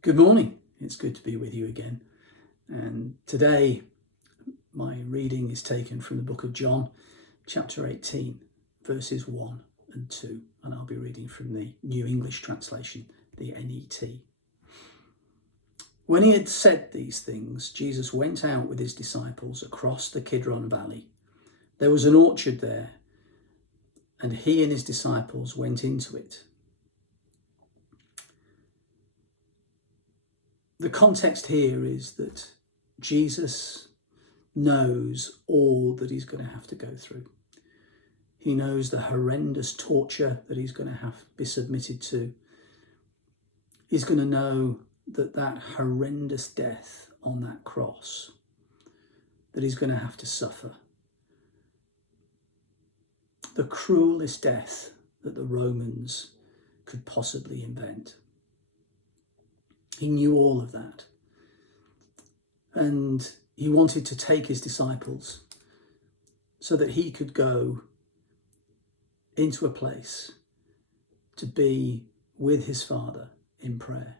Good morning. It's good to be with you again. And today, my reading is taken from the book of John, chapter 18, verses 1 and 2. And I'll be reading from the New English Translation, the NET. When he had said these things, Jesus went out with his disciples across the Kidron Valley. There was an orchard there, and he and his disciples went into it. The context here is that Jesus knows all that he's going to have to go through. He knows the horrendous torture that he's going to have to be submitted to. He's going to know that horrendous death on that cross that he's going to have to suffer. The cruelest death that the Romans could possibly invent. He knew all of that. And he wanted to take his disciples so that he could go into a place to be with his Father in prayer.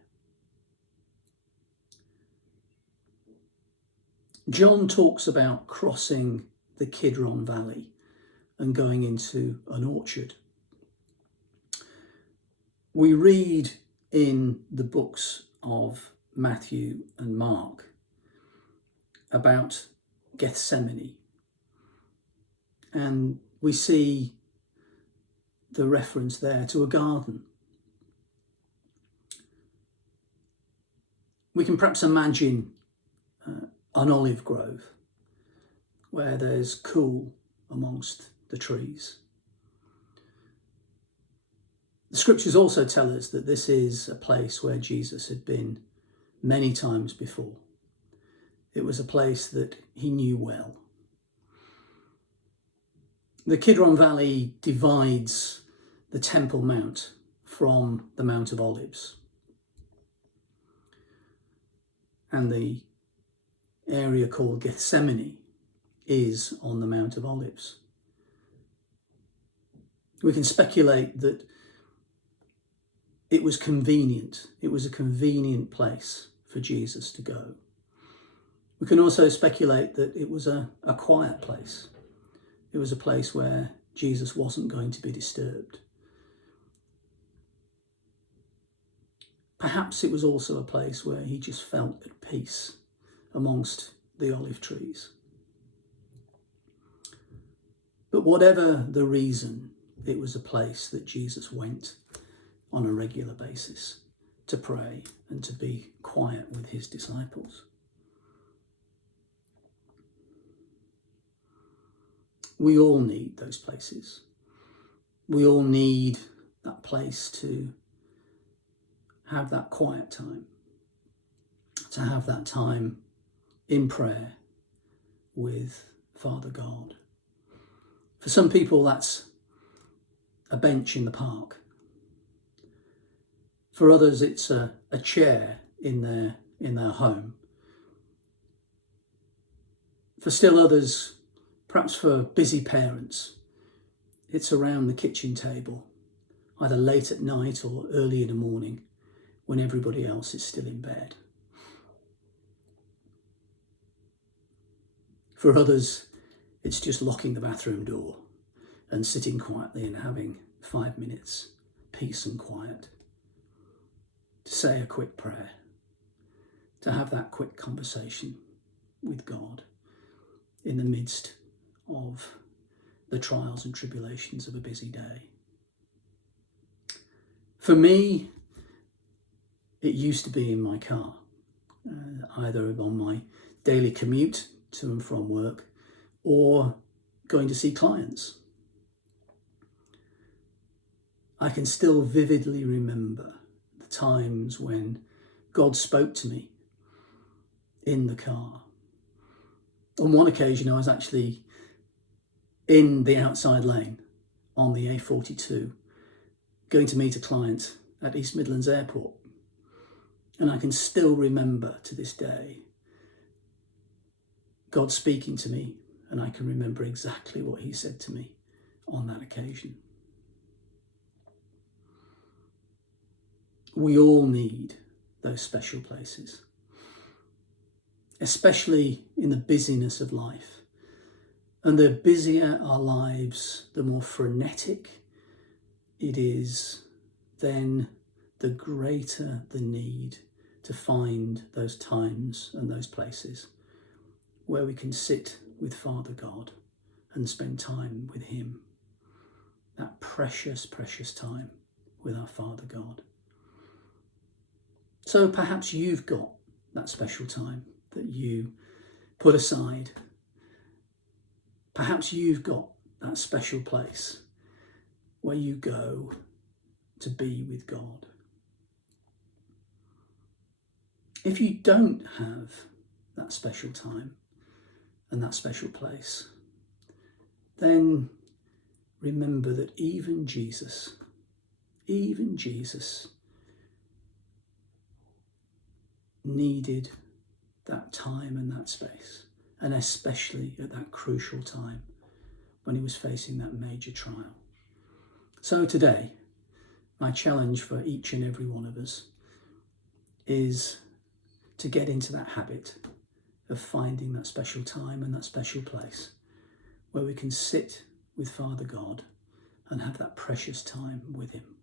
John talks about crossing the Kidron Valley and going into an orchard. We read in the books of Matthew and Mark about Gethsemane, and we see the reference there to a garden. We can perhaps imagine an olive grove where there's cool amongst the trees. The scriptures also tell us that this is a place where Jesus had been many times before. It was a place that he knew well. The Kidron Valley divides the Temple Mount from the Mount of Olives. And the area called Gethsemane is on the Mount of Olives. We can speculate that it was convenient. It was a convenient place for Jesus to go. We can also speculate that it was a quiet place. It was a place where Jesus wasn't going to be disturbed. Perhaps it was also a place where he just felt at peace amongst the olive trees. But whatever the reason, it was a place that Jesus went on a regular basis to pray and to be quiet with his disciples. We all need those places. We all need that place to have that quiet time, to have that time in prayer with Father God. For some people, that's a bench in the park. For others, it's a chair in their home. For still others, perhaps for busy parents, it's around the kitchen table, either late at night or early in the morning when everybody else is still in bed. For others, it's just locking the bathroom door and sitting quietly and having 5 minutes peace and quiet. To say a quick prayer, to have that quick conversation with God in the midst of the trials and tribulations of a busy day. For me, it used to be in my car, either on my daily commute to and from work or going to see clients. I can still vividly remember the times when God spoke to me in the car. On one occasion, I was actually in the outside lane on the A42, going to meet a client at East Midlands Airport. And I can still remember to this day God speaking to me, and I can remember exactly what he said to me on that occasion. We all need those special places, especially in the busyness of life. And the busier our lives, the more frenetic it is, then the greater the need to find those times and those places where we can sit with Father God and spend time with him. That precious, precious time with our Father God. So perhaps you've got that special time that you put aside. Perhaps you've got that special place where you go to be with God. If you don't have that special time and that special place, then remember that even Jesus needed that time and that space, and especially at that crucial time when he was facing that major trial. So today, my challenge for each and every one of us is to get into that habit of finding that special time and that special place where we can sit with Father God and have that precious time with him.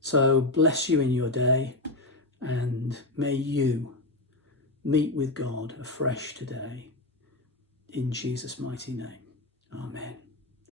So bless you in your day, and may you meet with God afresh today. In Jesus' mighty name. Amen.